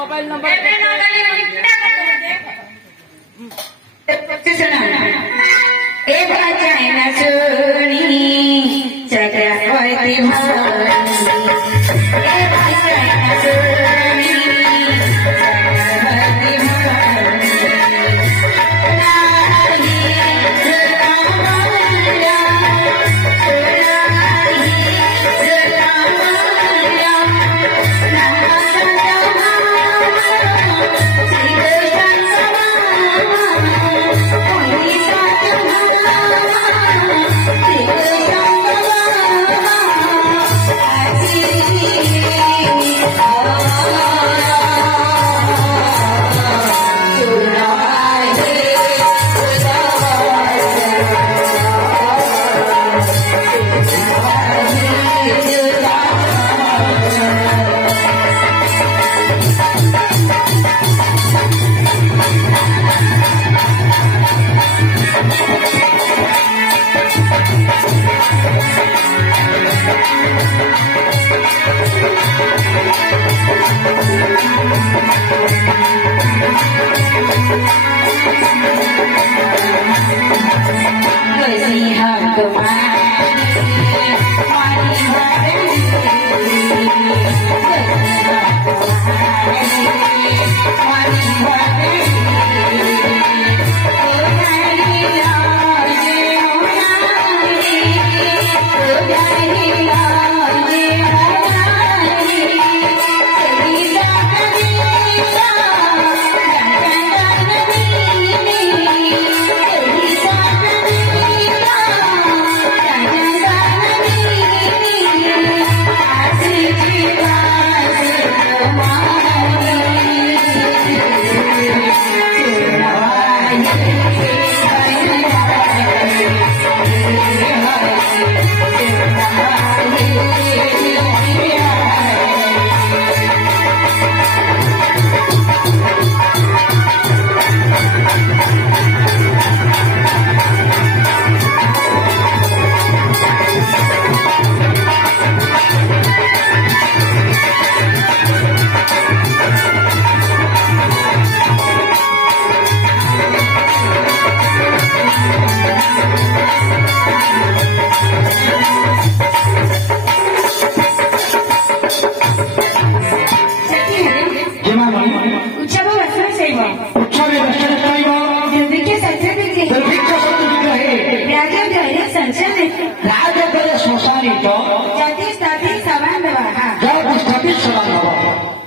mobile number एक चाइना सुनी चक्रवर्ती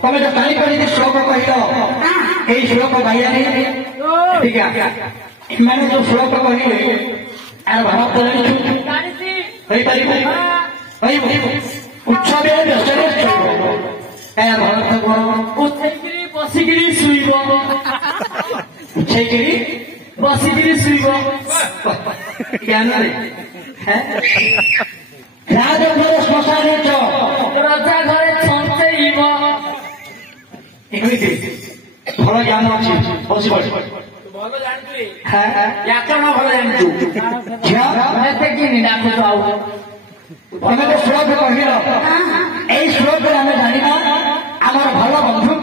तमें जो कहीं पर श्लोक कह यही श्लोक भैया नहीं ठीक है मैंने जो श्लोक कही यार भारत उत्सव भारत बसिकी शुब उछेकरी बसिकी शुब ज्ञान राजघर श्मशान रजा घरे छंचेब एमती भल ज्ञान अच्छी बस ଭଲ ଜାଣିଛୁ ବ୍ୟାକରଣ ଭଲ ଜାଣିଛୁ ଏତେ କିନି ଡାକୁଛୁ ଆଉ ତମେ ତ ଶ୍ଲୋକ କହିଲ ଏଇ ଶ୍ଲୋକରେ ଆମେ ଜାଣିବା ଆମର ଭଲ ବନ୍ଧୁ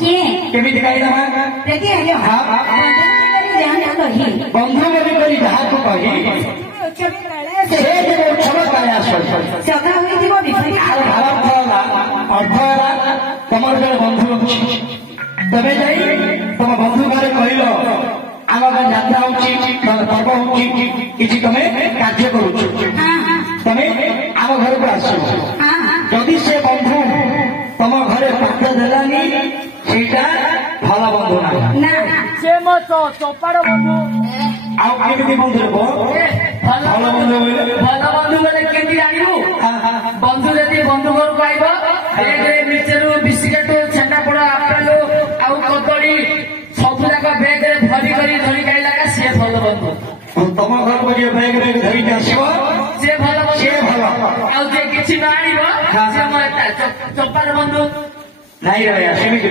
କିଏ କେମିତି କହିଦେବା ବନ୍ଧୁ ବୋଲି କରି ଯାହାକୁ କହି ସେ ଯେବେ ଉତ୍ସବ କାଳେ ଆସ ଆଉ ଭାବାର୍ଥ ହେଲା ଅର୍ଥ ହେଲା ତମର ଜଣେ ବନ୍ଧୁ ଅଛି ତମେ ଯାଇ ତମ ବନ୍ଧୁ ଘରେ କହିଲ ଆମ ଗାଁ ଯାତ୍ରା ହଉଛି ପର୍ବ ହଉଛି କିଛି ତମେ କାର୍ଯ୍ୟ କରୁଛ ତମେ ଆମ ଘରକୁ ଆସିବ ଯଦି ସେ ବନ୍ଧୁ ତମ ଘରେ ପାଠ ଦେଲାନି ସେଇଟା ଭଲ ବନ୍ଧୁ ନାହିଁ ସେ ମୋ ଚୋପାଡ ବନ୍ଧୁ ଆଉ କେମିତି ବନ୍ଧୁ ହେବ ଭଲ ବନ୍ଧୁ ଭଲ ବନ୍ଧୁ ବୋଲେ କେମିତି ଜାଣିବୁ ବନ୍ଧୁ ଯଦି ବନ୍ଧୁ ଘରକୁ ଆଇବ ମିଚରୁ ବିସ୍କିଟ ଛେନାପୋଡ ଆପେଲ ଆଉ କଦଳୀ ସବୁ ଯାକ ବେଗରେ ଭରି କରି ଧରି ଖାଇଲା ସିଏ ଭଲ ବନ୍ଧୁ ତମ ଘରକୁ ଯିଏ ବେଗ ଧରିକି ଆସିବ ସିଏ ଭଲ ସିଏ ଭଲ ଆଉ ଯିଏ କିଛି ନ ଆଣିବ ସିଏ ମୋ ଚୋପାର ବନ୍ଧୁ ନାଇଁ ରହିବା ସେମିତି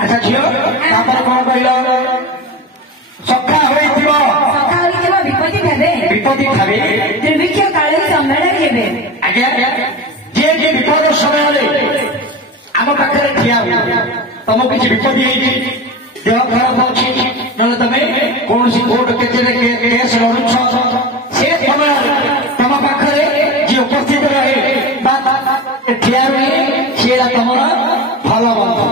ଆଚ୍ଛା ଝିଅ ତାପରେ କଣ କହିଲ ସଖା ହୋଇଥିବ ବିପତ୍ତି ଭାବେ ଦୁର୍ଭିକ୍ଷ କାଳେ ସମ୍ମେଳନ ହେବେ ଆଜ୍ଞା ଯିଏ ଯିଏ ବିପଦ ସମୟରେ ଆମ ପାଖରେ ଠିଆ ହୁଏ ତମକୁ କିଛି ବିପତ୍ତି ହେଇଛି ଦେହ ଖରାପ ଅଛି ନହେଲେ ତମେ କୌଣସି କୋର୍ଟ କଚେରୀ କେସ୍ ଲଢୁଛ ସେ ସମୟରେ ତମ ପାଖରେ ଯିଏ ଉପସ୍ଥିତ ରହେ ବା ଠିଆ ରୁହେ ସିଏ ତମର ଭଲ ବନ୍ଧୁ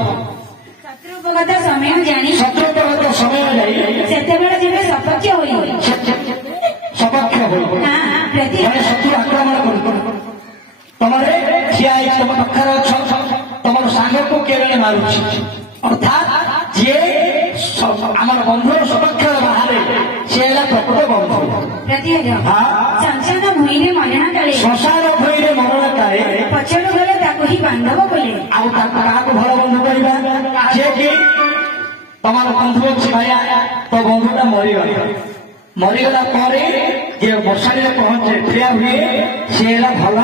ଶତ୍ରୁପଗତ ସମୟ ଜାଣି ଶତ୍ରୁପଗତ ସମୟ ଯାଇ ସେତେବେଳେ ଯେବେ ସପକ୍ଷ ହୋଇ ସପକ୍ଷ ହୋଇ ଜଣେ ଶତ୍ରୁ ଆକ୍ରମଣ କରୁ ତମରେ ଠିଆ ହେଇ ତମ ପାଖରେ ଅଛ ତମର ସାଙ୍ଗକୁ କିଏ ଜଣେ ମାରୁଛି ଅର୍ଥାତ୍ ଯିଏ ଆମର ବନ୍ଧୁର ସପକ୍ଷରେ ବାହାରେ ସେ ହେଲା ପ୍ରକୃତ ବନ୍ଧୁ ସଂସାର ଭୂଇଁରେ ମରଣ କାଳେ ଶ୍ମଶାନ ଭୂଇଁରେ ମରଣ କାଳେ ପଛରୁ ଗଲେ ତାକୁ ହିଁ ବାନ୍ଧବ ବୋଲେ ଆଉ କାହାକୁ ଭଲ ବନ୍ଧୁ କରିବା ଯିଏ କି ତମର ବନ୍ଧୁ ଅଛି ଭାଇଆ ତୋ ବନ୍ଧୁଟା ମରିଗଲା ପରେ ଯିଏ ବର୍ଷାରେ ପହଞ୍ଚେ ଠିଆ ହୁଏ ସିଏ ହେଲା ଭଲ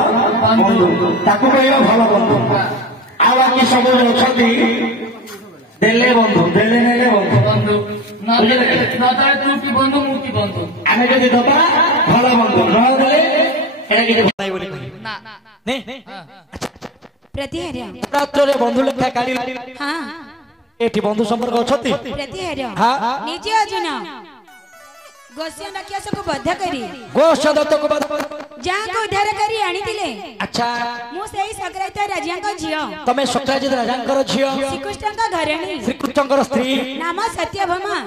ବନ୍ଧୁ ତାକୁ କହିବା ଭଲ ବନ୍ଧୁ ଆଉ ବାକି ସବୁ ଅଛନ୍ତି ଦେଲେ ବନ୍ଧୁ ଦେଲେ ନେଲେ ବନ୍ଧୁ ବନ୍ଧୁ ମୁକ୍ତି ବନ୍ଧୁ ଆମେ ଯଦି ଦବା ଭଲ ବନ୍ଧୁ ନ ଦେଲେ ଏଟା କିଛି ଭଲ ବୋଲି ପ୍ରତିହାର୍ୟ ବନ୍ଧୁ ଲେଖା କାଢି ଏଠି ବନ୍ଧୁ ସମ୍ପର୍କ ଅଛନ୍ତି ପ୍ରତିହାର୍ୟ ନିଜେ ଅର୍ଜୁନ ଗୋଷ୍ୟ ରାକ୍ଷସକୁ ବଦ୍ଧ କରି ଯାହାକୁ ଉଦ୍ଧାର କରି ଆଣିଥିଲେ ଆଚ୍ଛା ମୁଁ ସେଇ ସକ୍ରାତ ରାଜାଙ୍କ ଝିଅ ତମେ ସତ୍ୟଜିତ ରାଜାଙ୍କର ଝିଅ ଶ୍ରୀକୃଷ୍ଣଙ୍କ ଘରଣୀ ଶ୍ରୀକୃଷ୍ଣଙ୍କର ସ୍ତ୍ରୀ ନାମ ସତ୍ୟଭାମା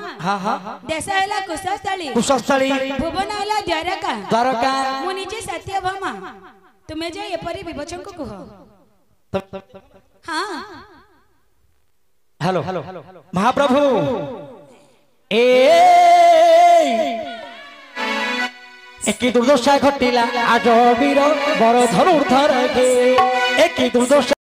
ଦେଶ ହେଲା କୁଶସ୍ଥଳୀ ଭୁବନ ହେଲା ଦ୍ୱାରକା ମୁଁ ନିଜେ ସତ୍ୟଭାମା ତୁମେ ଯେ ଏପରି ବିଭଚଙ୍କୁ କୁହ हेलो महाप्रभु एक दुर्दशा घटिला आज वीर बर धनुर्धर एक दुर्दशा